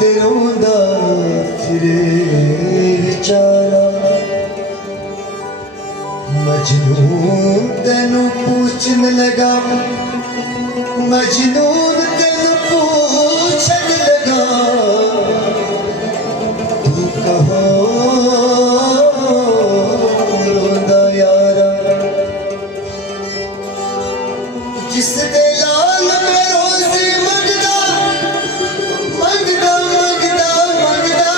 ते रोंदा फिरे बेचारा मजनून तेनू पूछन लगा मजनून तेनू पूछन लगा तू कहाँ रोंदा यारा जिस दे लाल में रोज़ी मंगदा मंगदा मंगदा मंगदा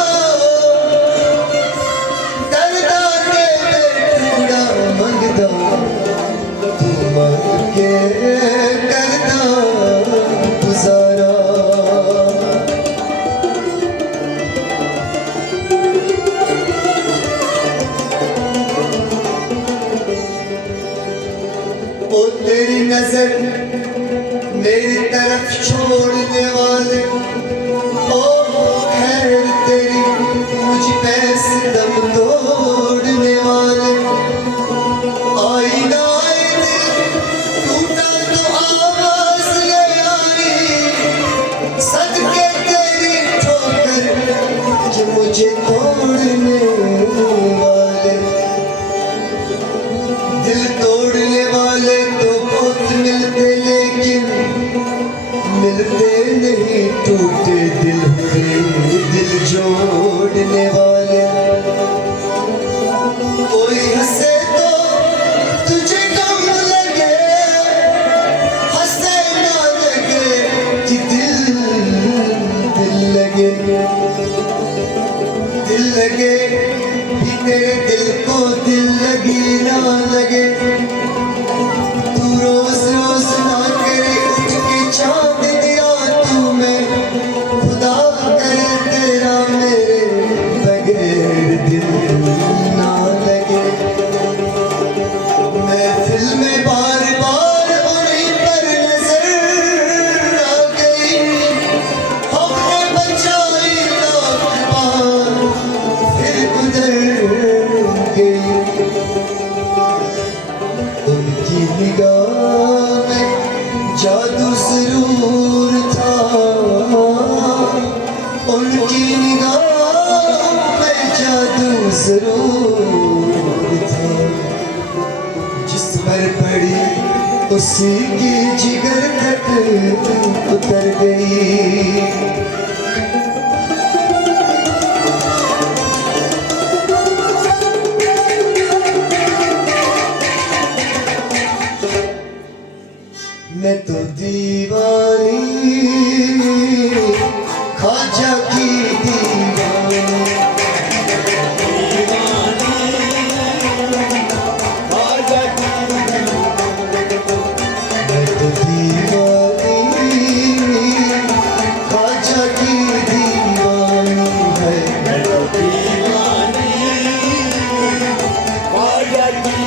दरदा के बेटूड़ा मंगदा तू मंग के करदा गुजारा ओ तेरी नजर मेरी तरफ छोड़ने वाले ओ खैर तेरी मुझ पे सितम तोड़ने वाले आईना आए दिल टूटा तो आवाज ले आई सदके तेरी ठोकर जो मुझे तोड़ने वाले दिल तोड़ने वाले तो बहुत मिलते लेकिन मिलते नहीं टूटे दिल हुए दिल जोड़ने वाले कोई हंसे तो तुझे कम लगे हंसे ना लगे कि दिल लगे भी तेरे दिल को दिल लगी ना लगे तू रोज रोज ना करे उठ के चांद दिया तू मैं खुदा करे तेरा मेरे बगैर दिल ना लगे महफिल में बार बार उन्हीं पर नजर आ गई हमने बचाई लाख बार फिर गुजर गई उनकी निगाह में जादू जरूर था उनकी निगाह में जादू जरूर था जिस पर पड़ी उसी की जिगर तक उतर गई मैं तो दीवानी ख्वाजा की दीवानी मैं तो दीवानी ख्वाजा की दीवानी है मैं तो दीवानी ख्वाजा की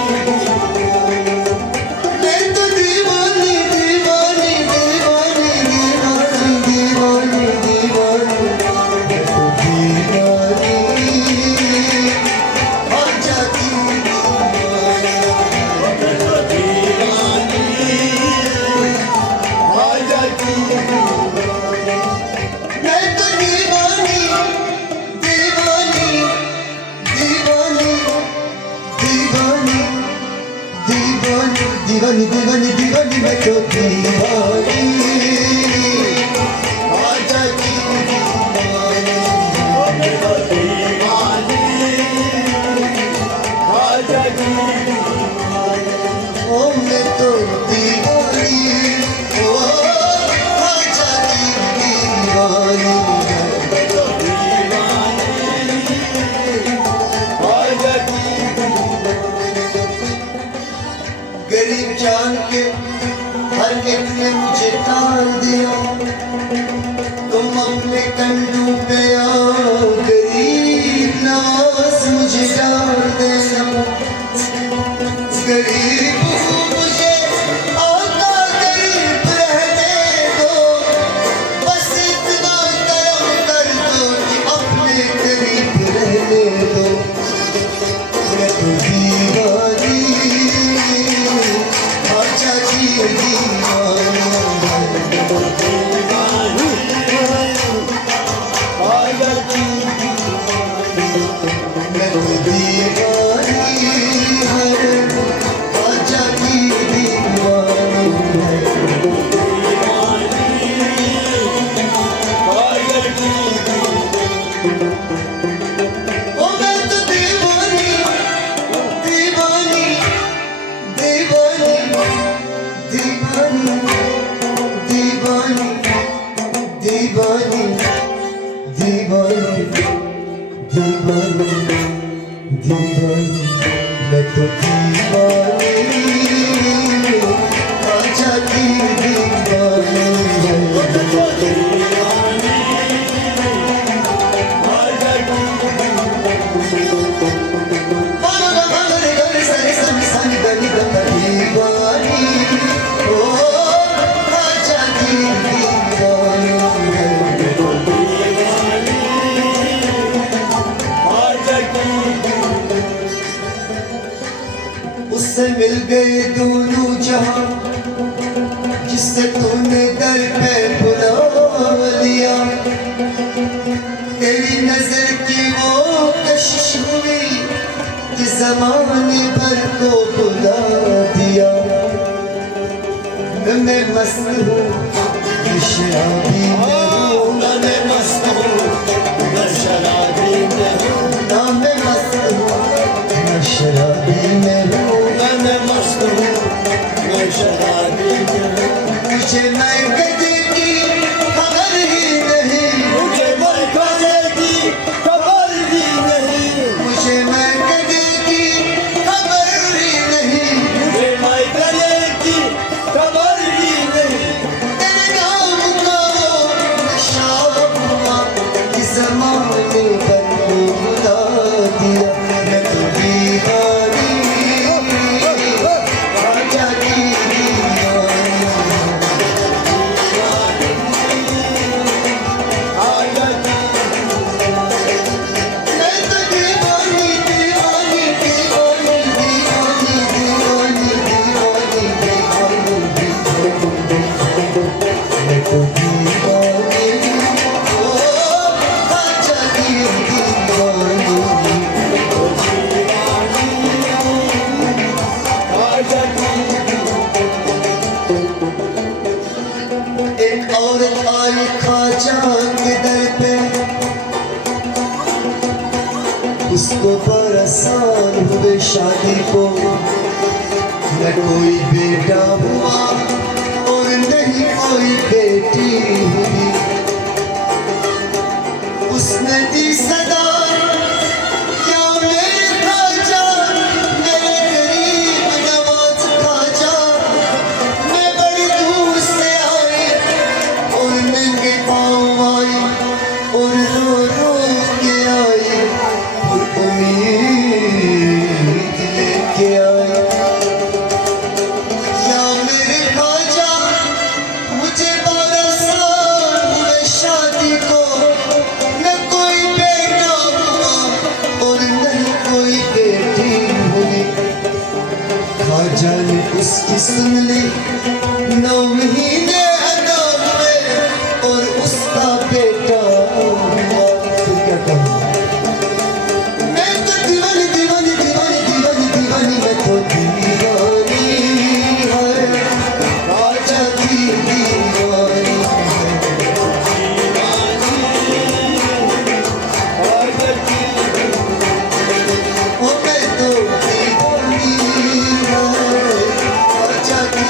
मैं तो दीवानी दीवानी दीवानी दीवानी दीवानी दीवानी मैं तो दीवानी ख्वाजा की दीवानी मैं तो दीवानी ख्वाजा की दीवानी मैं तो दीवानी दीवानी दीवानी दीवानी दीवानी दीवानी दीवानी मैं तो दीवानी ख्वाजा की दीवानी मैं तो दीवानी ख्वाजा की दीवानी ओ मैं तो दीवानी ओ ख्वाजा की दीवानी मैं तो दीवानी ख्वाजा की गरीब जान के हर एक ने मुझे टाल दिया तुम अपने कंधों पे आओ गरीब नवाज मुझे डाल देना गरीब हूँ मुझे आका गरीब रहने दो बस इतना करम कर दो कि अपने करीब रहने दो मैं तो दीवानी ख्वाजा की दीवानी दीवानी दीवानी दीवानी मैं तो दीवानी आजा की दीवानी उससे मिल गए दोनों जहां जिससे तूने दर पे बुला लिया तेरी नजर की वो कशिश हुई कि जमाने भर को बुला दिया मैं मस्त हूँ शराबी मैं मस्त हूँ शराबी मैं मस्त हूँ शराबी में हूँ मैं मस्त हूँ मैं शराबी में हूँ मुझे मैं कदे की खबर ही नहीं मुझे मैं कदे की खबर ही नहीं मुझे मैं कदे की खबर ही नहीं मुझे मैं कदे की खबर ही नहीं तेरे नाम का नशा हुआ कि ज़माने पर बुला दिया मैं तो दीवानी आजा की दीवानी आजा की मैं तो दीवानी दीवानी दीवानी दीवानी दीवानी दीवानी दीवानी मैं तो दीवानी ओ आजा की दीवानी एक औरत आई ख्वाजा के दर पे उसको परेशान हुए शादी को न कोई बेटा हुआ और नहीं कोई बेटी हुई उसने दी सदा क्या मेरे ख्वाजा मेरे गरीब नवाज ख्वाजा मैं बड़ी दूर से आई और नंगे पाँव आई और रो रो के आई और उम्मीद लेके आई या मेरे ख्वाजा मुझे 12 साल हुए शादी को न कोई बेटा हुआ और नहीं कोई बेटी हुई ख्वाजा ने उसकी सुन ली 9 महीने अदा हुए और उसका बेटा हुआ फिर क्या कहूँ मैं तो दीवानी दीवानी दीवानी दीवानी दीवानी मैं तो दीवानी है ख्वाजा की दीवानी ओ मैं तो दीवानी है ख्वाजा की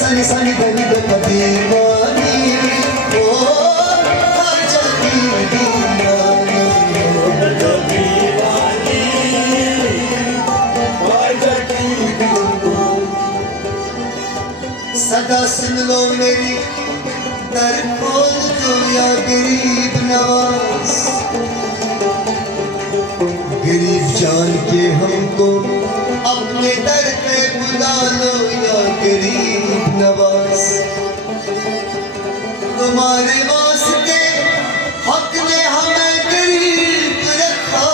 सानी सानी बनी दीवानी ओ ख्वाजा की दीवानी सदा सुन लो मेरी दर खोल दो या गरीब नवाज गरीब जान के हमको अपने दर पे बुला लो या गरीब नवाज तुम्हारे वास्ते हक ने हमें गरीब रखा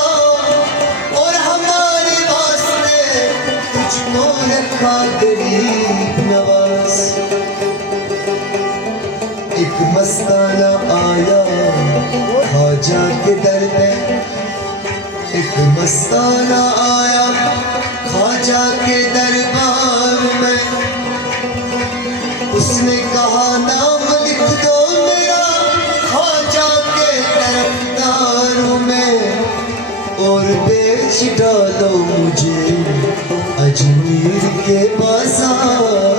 और हमारे वास्ते तुझको रखा गरीब नवाज एक मस्ताना आया ख्वाजा के दर पे एक मस्ताना आया ख्वाजा के दरबार में उसने कहा नाम लिख दो मेरा ख्वाजा के तरफदारों में और बेच डालो मुझे अजमेर के बाजार